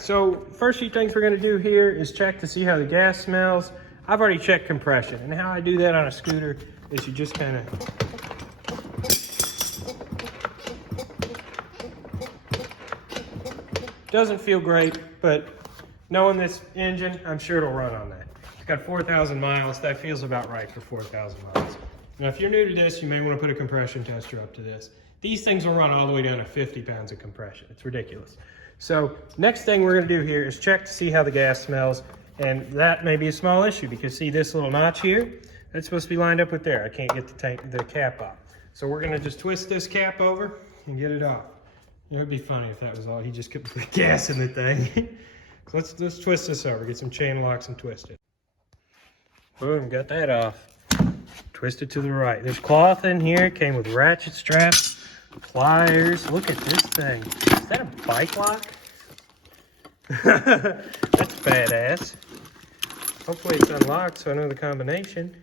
so first few things we're gonna do here is check to see how the gas smells. I've already checked compression, and how I do that on a scooter is you just kind of doesn't feel great, but knowing this engine, I'm sure it'll run on that. It's got 4,000 miles. That feels about right for 4,000 miles. Now, if you're new to this, you may want to put a compression tester up to this. These things will run all the way down to 50 pounds of compression. It's ridiculous. So next thing we're going to do here is check to see how the gas smells. And that may be a small issue because see this little notch here? That's supposed to be lined up with there. I can't get the cap off. So we're going to just twist this cap over and get it off. You know, it'd be funny if that was all. He just kept putting gas in the thing. So let's twist this over, get some chain locks and twist it. Boom, got that off. Twist it to the right. There's cloth in here. It came with ratchet straps, pliers. Look at this thing. Is that a bike lock? That's badass. Hopefully it's unlocked so I know the combination.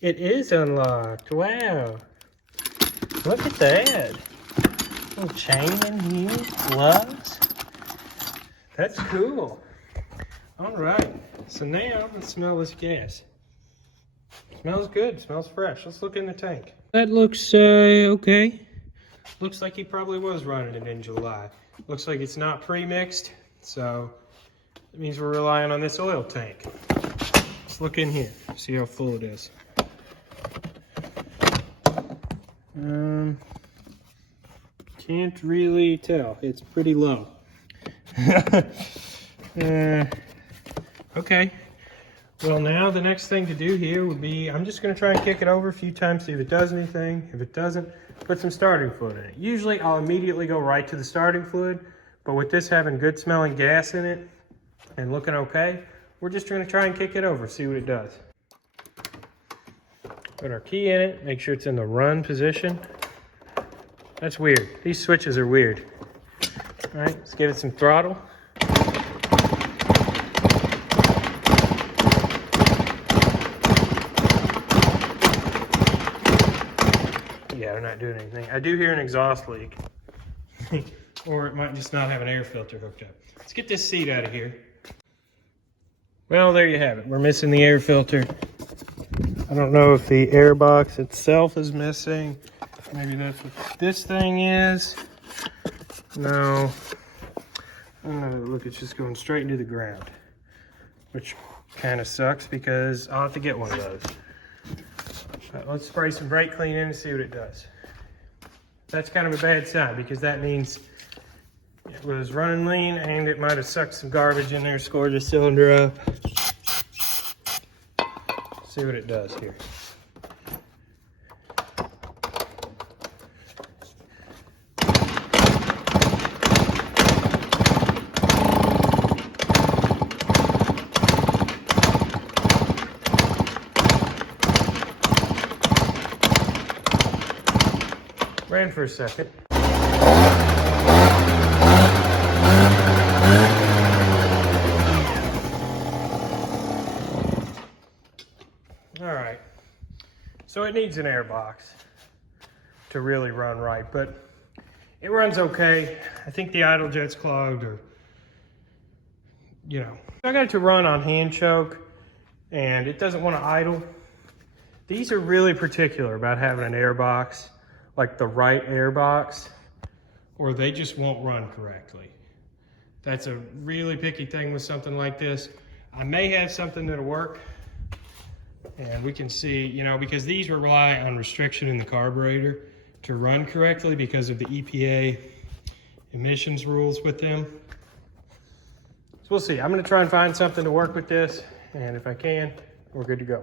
It is unlocked. Wow. Look at that. Little chain in here, gloves. That's cool. All right, so now let's smell this gas. Smells good, smells fresh. Let's look in the tank. That looks okay. Looks like he probably was running it in July. Looks like it's not pre-mixed, so it means we're relying on this oil tank. Let's look in here, see how full it is. Can't really tell. It's pretty low. Okay. Well, now the next thing to do here would be, I'm just going to try and kick it over a few times, see if it does anything. If it doesn't, put some starting fluid in it. Usually I'll immediately go right to the starting fluid, but with this having good smelling gas in it and looking okay, we're just going to try and kick it over, see what it does. Put our key in it, make sure it's in the run position. That's weird. These switches are weird. All right, let's give it some throttle. Yeah, they're not doing anything. I do hear an exhaust leak. Or it might just not have an air filter hooked up. Let's get this seat out of here. Well, there you have it. We're missing the air filter. I don't know if the air box itself is missing. Maybe that's what this thing is. No. Look, it's just going straight into the ground, which kind of sucks because I'll have to get one of those. Let's spray some brake clean in and see what it does. That's kind of a bad sign because that means it was running lean and it might have sucked some garbage in there, scored the cylinder up. See what it does here. Ran for a second. All right, so it needs an air box to really run right, but it runs okay. I think the idle jet's clogged, or, you know. I got it to run on hand choke and it doesn't want to idle. These are really particular about having an air box, like the right air box, or they just won't run correctly. That's a really picky thing with something like this. I may have something that'll work, and we can see, you know, because these rely on restriction in the carburetor to run correctly because of the EPA emissions rules with them. So we'll see. I'm gonna try and find something to work with this, and if I can, we're good to go.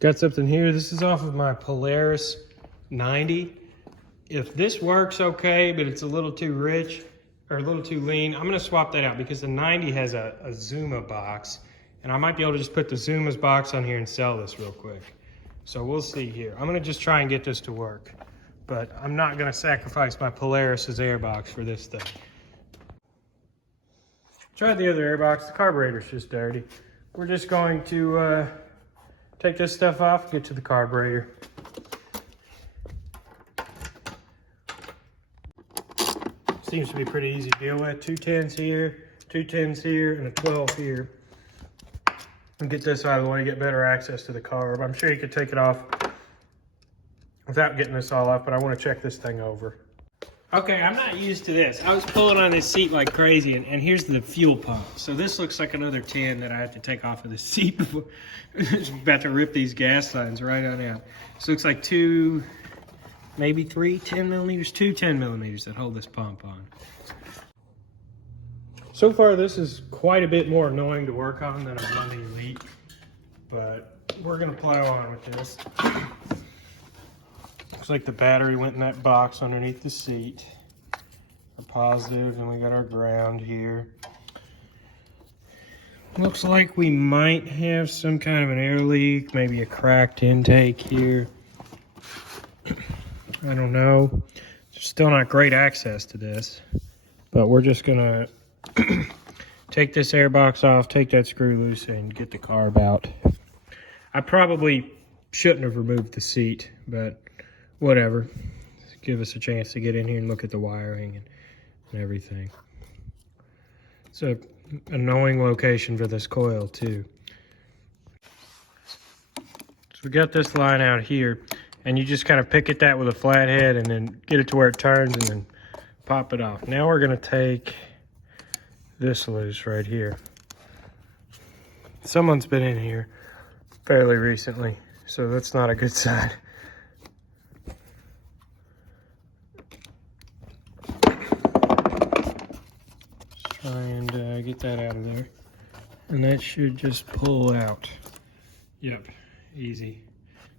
Got something here. This is off of my Polaris 90. If this works okay, but it's a little too rich or a little too lean, I'm gonna swap that out because the 90 has a Zuma box, and I might be able to just put the Zuma's box on here and sell this real quick. So we'll see here. I'm gonna just try and get this to work, but I'm not gonna sacrifice my Polaris's air box for this thing. Tried the other air box. The carburetor's just dirty. We're just going to take this stuff off, get to the carburetor. seems to be pretty easy to deal with. 2 10s here, 2 10s here, and a 12 here. And get this out of the way, get better access to the carb. I'm sure you could take it off without getting this all off, but I want to check this thing over. Okay, I'm not used to this. I was pulling on this seat like crazy, and here's the fuel pump. So this looks like another 10 that I have to take off of the seat before. I'm about to rip these gas lines right on out. This looks like 2, maybe 3 10 millimeters, 2 10 millimeters that hold this pump on. So far, this is quite a bit more annoying to work on than a Money Elite, but we're gonna plow on with this. Looks like the battery went in that box underneath the seat. Our positive, and we got our ground here. Looks like we might have some kind of an air leak, maybe a cracked intake here. I don't know. There's still not great access to this, but we're just gonna take this air box off, take that screw loose, and get the carb out. I probably shouldn't have removed the seat, but whatever. Give us a chance to get in here and look at the wiring and everything. It's an annoying location for this coil too. So we got this line out here, and you just kind of pick at that with a flat head and then get it to where it turns and then pop it off. Now we're gonna take this loose right here. Someone's been in here fairly recently, so that's not a good sign. Try and get that out of there, and that should just pull out. Yep, easy.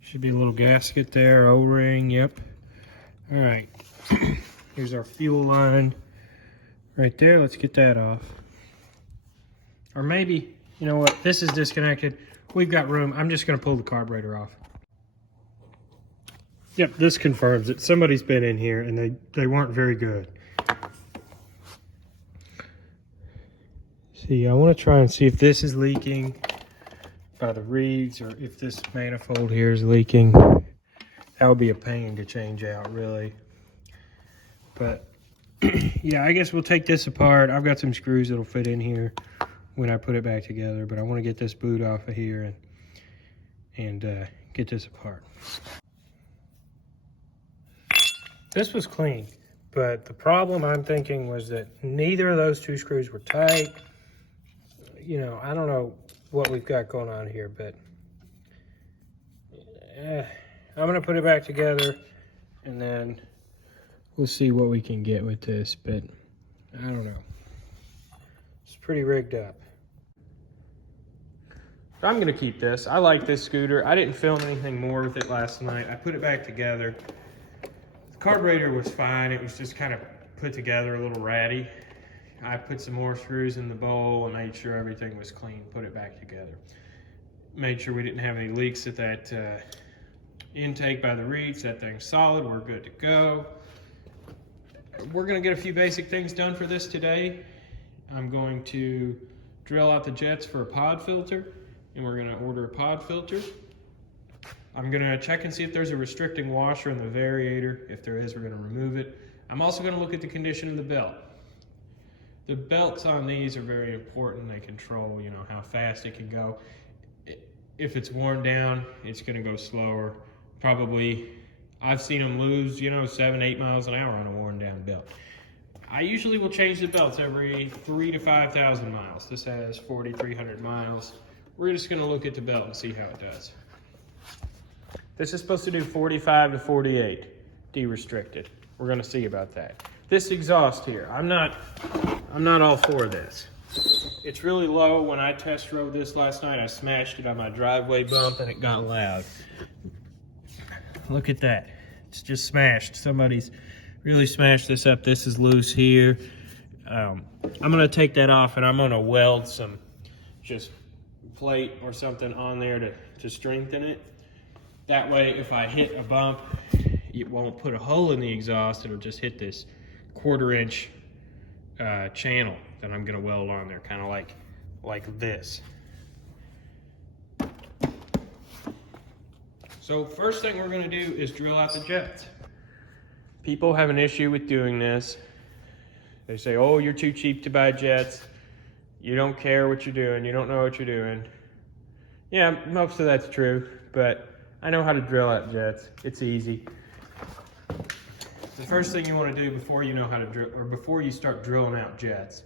Should be a little gasket there, O-ring. Yep. All right. Here's our fuel line right there. Let's get that off. Or maybe, you know what, this is disconnected. We've got room. I'm just going to pull the carburetor off. Yep, this confirms it. Somebody's been in here and they weren't very good. See, I want to try and see if this is leaking by the reeds or if this manifold here is leaking. That would be a pain to change out, really. But yeah, I guess we'll take this apart. I've got some screws that'll fit in here when I put it back together, but I want to get this boot off of here and get this apart. This was clean, but the problem I'm thinking was that neither of those 2 screws were tight. You know, I don't know what we've got going on here, but I'm gonna put it back together and then we'll see what we can get with this, but I don't know. It's pretty rigged up. I'm gonna keep this. I like this scooter. I didn't film anything more with it last night. I put it back together. The carburetor was fine. It was just kind of put together a little ratty. I put some more screws in the bowl and made sure everything was clean, put it back together. Made sure we didn't have any leaks at that intake by the reeds. That thing's solid, we're good to go. We're gonna get a few basic things done for this today. I'm going to drill out the jets for a pod filter, and we're gonna order a pod filter. I'm gonna check and see if there's a restricting washer in the variator. If there is, we're gonna remove it. I'm also gonna look at the condition of the belt. The belts on these are very important. They control, you know, how fast it can go. If it's worn down, it's gonna go slower. Probably, I've seen them lose, you know, 7, 8 miles an hour on a worn down belt. I usually will change the belts every 3,000 to 5,000 miles. This has 4,300 miles. We're just gonna look at the belt and see how it does. This is supposed to do 45 to 48, de-restricted. We're gonna see about that. This exhaust here, I'm not all for this. It's really low. When I test drove this last night, I smashed it on my driveway bump and it got loud. Look at that. It's just smashed. Somebody's really smashed this up. This is loose here. I'm gonna take that off and I'm gonna weld some just plate or something on there to strengthen it. That way, if I hit a bump, it won't put a hole in the exhaust. It'll just hit this 1/4 inch channel that I'm gonna weld on there, kind of like this. So first thing we're gonna do is drill out the jets. People have an issue with doing this. They say, oh, you're too cheap to buy jets. You don't care what you're doing. You don't know what you're doing. Yeah, most of that's true, but I know how to drill out jets. It's easy. The first thing you want to do before you know how to drill, or before you start drilling out jets,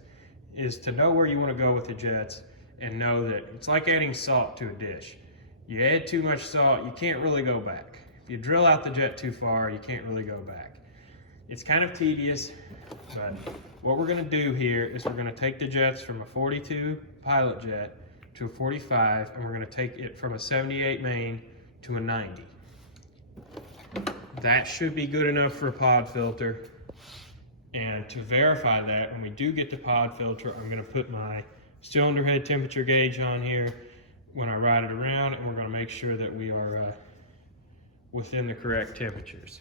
is to know where you want to go with the jets and know that it's like adding salt to a dish. You add too much salt, you can't really go back. If you drill out the jet too far, you can't really go back. It's kind of tedious, but what we're going to do here is we're going to take the jets from a 42 pilot jet to a 45, and we're going to take it from a 78 main to a 90. That should be good enough for a pod filter. And to verify that, when we do get the pod filter, I'm going to put my cylinder head temperature gauge on here when I ride it around, and we're going to make sure that we are within the correct temperatures.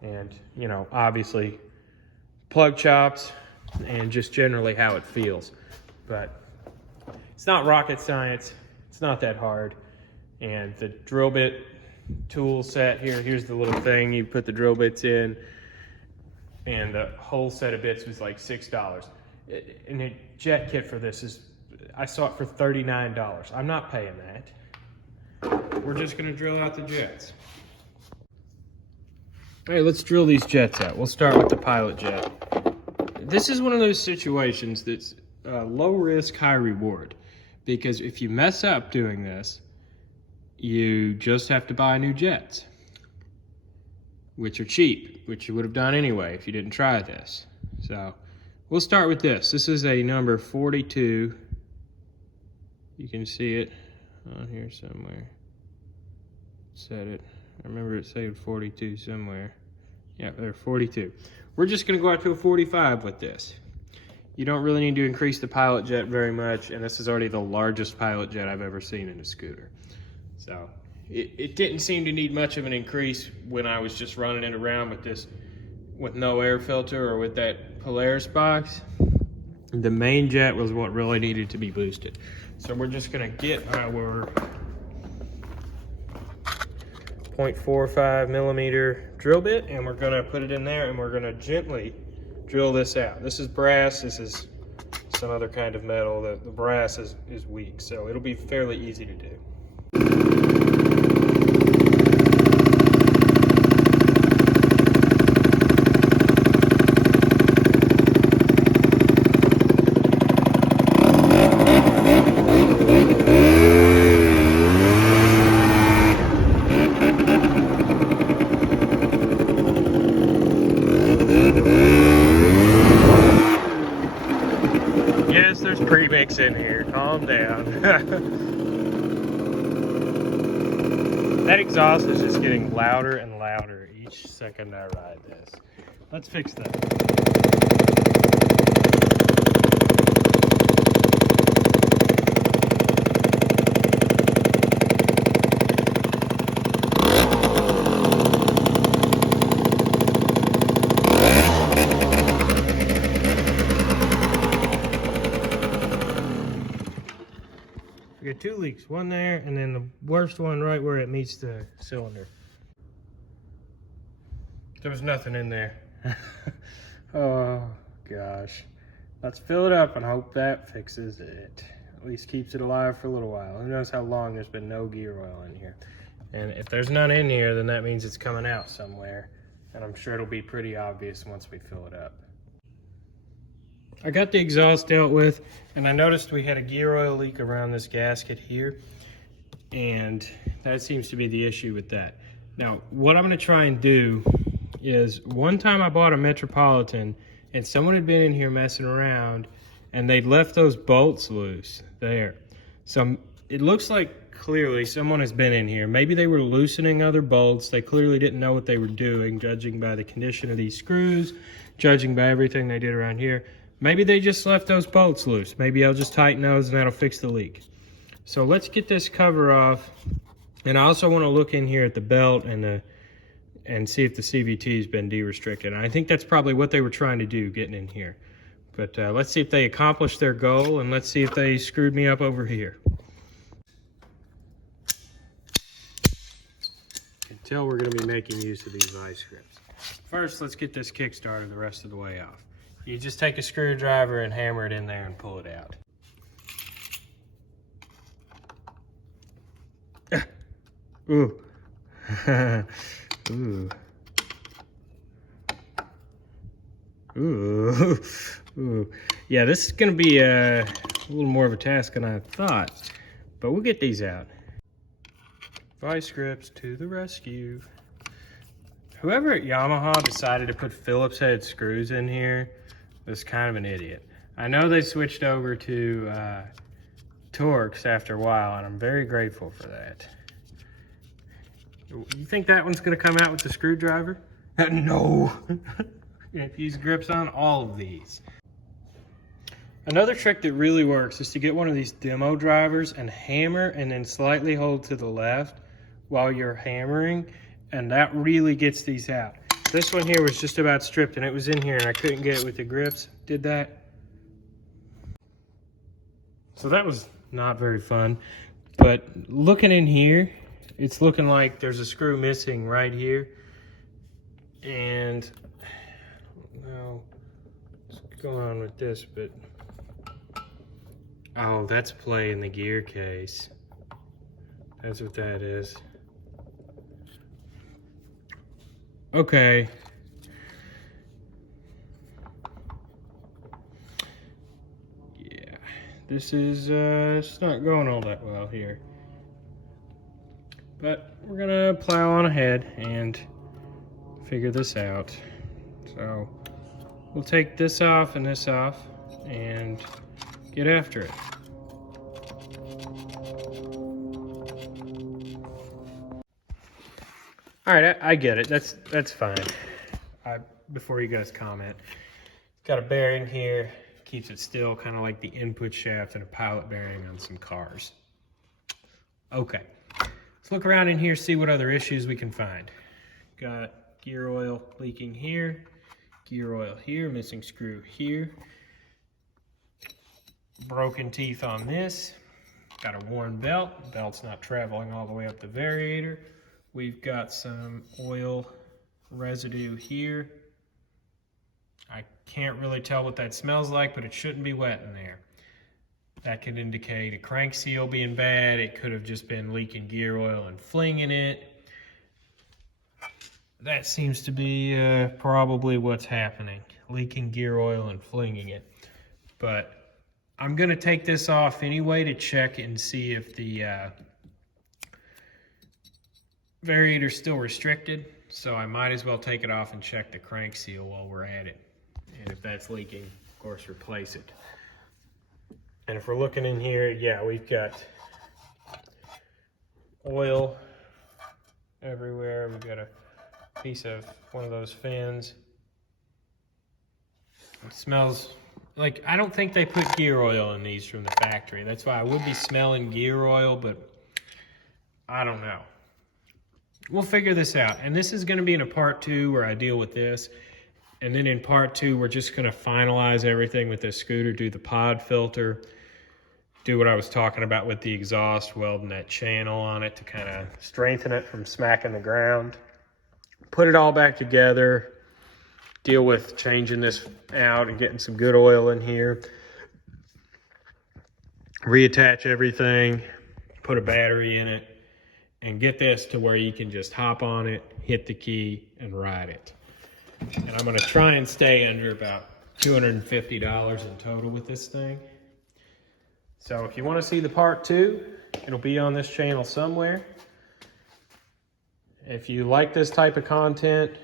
And, you know, obviously plug chops and just generally how it feels. But it's not rocket science. It's not that hard. And the drill bit tool set here, here's the little thing you put the drill bits in. And the whole set of bits was like $6. And a jet kit for this is, I saw it for $39. I'm not paying that. We're just gonna drill out the jets. All right, let's drill these jets out. We'll start with the pilot jet. This is one of those situations that's low risk, high reward. Because if you mess up doing this, you just have to buy new jets, which are cheap, which you would have done anyway if you didn't try this. So we'll start with this. This is a number 42. You can see it on here somewhere. Set it. I remember it saved 42 somewhere. Yeah, there, 42. We're just gonna go out to a 45 with this. You don't really need to increase the pilot jet very much, and this is already the largest pilot jet I've ever seen in a scooter. So it didn't seem to need much of an increase when I was just running it around with this, with no air filter or with that Polaris box. The main jet was what really needed to be boosted. So we're just gonna get our 0.45 millimeter drill bit, and we're gonna put it in there, and we're gonna gently drill this out. This is brass, this is some other kind of metal. The brass is weak, so it'll be fairly easy to do. Yes, there's premix in here. Calm down. That exhaust is just getting louder and louder each second I ride this. Let's fix that. We got two leaks, one there, and then the worst one right where it meets the cylinder. There was nothing in there. Oh gosh. Let's fill it up and hope that fixes it. At least keeps it alive for a little while. Who knows how long there's been no gear oil in here. And if there's none in here, then that means it's coming out somewhere. And I'm sure it'll be pretty obvious once we fill it up. I got the exhaust dealt with, and I noticed we had a gear oil leak around this gasket here, and that seems to be the issue with that. Now, what I'm gonna try and do is, one time I bought a Metropolitan, and someone had been in here messing around, and they'd left those bolts loose there. So it looks like clearly someone has been in here. Maybe they were loosening other bolts. They clearly didn't know what they were doing, judging by the condition of these screws, judging by everything they did around here. Maybe they just left those bolts loose. Maybe I'll just tighten those and that'll fix the leak. So let's get this cover off. And I also want to look in here at the belt and see if the CVT has been de-restricted. And I think that's probably what they were trying to do, getting in here. But let's see if they accomplished their goal, and let's see if they screwed me up over here. Until we're going to be making use of these vice grips. First, let's get this kick starter the rest of the way off. You just take a screwdriver and hammer it in there and pull it out. Ooh. Ooh. Ooh. Ooh. Yeah, this is gonna be a little more of a task than I thought, but we'll get these out. Vice grips to the rescue. Whoever at Yamaha decided to put Phillips head screws in here was kind of an idiot. I know they switched over to Torx after a while, and I'm very grateful for that. You think that one's gonna come out with the screwdriver? No. If you use grips on all of these. Another trick that really works is to get one of these demo drivers and hammer and then slightly hold to the left while you're hammering, and that really gets these out. This one here was just about stripped and it was in here and I couldn't get it with the grips. Did that. So that was not very fun, but looking in here, it's looking like there's a screw missing right here. And I don't know what's going on with this, but oh, that's play in the gear case. That's what that is. Okay. Yeah, this is it's not going all that well here. But we're gonna plow on ahead and figure this out. So we'll take this off and get after it. All right, I get it. That's fine. Before you guys comment, got a bearing here, keeps it still, kind of like the input shaft and a pilot bearing on some cars. Okay, let's look around in here, see what other issues we can find. Got gear oil leaking here, gear oil here, missing screw here, broken teeth on this, got a worn belt, belt's not traveling all the way up the variator. We've got some oil residue here. I can't really tell what that smells like, but it shouldn't be wet in there. That could indicate a crank seal being bad. It could have just been leaking gear oil and flinging it. That seems to be probably what's happening. Leaking gear oil and flinging it. But I'm gonna take this off anyway to check and see if the variator's still restricted, so I might as well take it off and check the crank seal while we're at it. And if that's leaking, of course, replace it. And if we're looking in here, yeah, we've got oil everywhere. We've got a piece of one of those fins. It smells like, I don't think they put gear oil in these from the factory. That's why I would be smelling gear oil, but I don't know. We'll figure this out. And this is gonna be in a part 2 where I deal with this. And then in part 2, we're just gonna finalize everything with this scooter, do the pod filter, do what I was talking about with the exhaust, welding that channel on it to kind of strengthen it from smacking the ground. Put it all back together, deal with changing this out and getting some good oil in here. Reattach everything, put a battery in it, and get this to where you can just hop on it, hit the key, and ride it. And I'm gonna try and stay under about $250 in total with this thing. So if you wanna see the part 2, it'll be on this channel somewhere. If you like this type of content,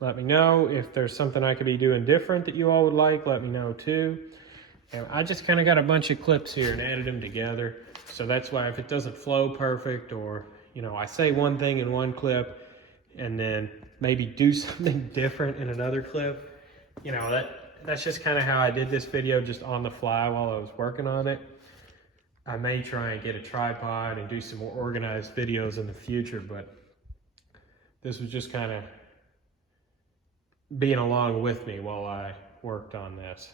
let me know. If there's something I could be doing different that you all would like, let me know too. And I just kind of got a bunch of clips here and added them together. So that's why if it doesn't flow perfect, or, you know, I say one thing in one clip and then maybe do something different in another clip, you know, that's just kind of how I did this video, just on the fly while I was working on it. I may try and get a tripod and do some more organized videos in the future, but this was just kind of being along with me while I worked on this.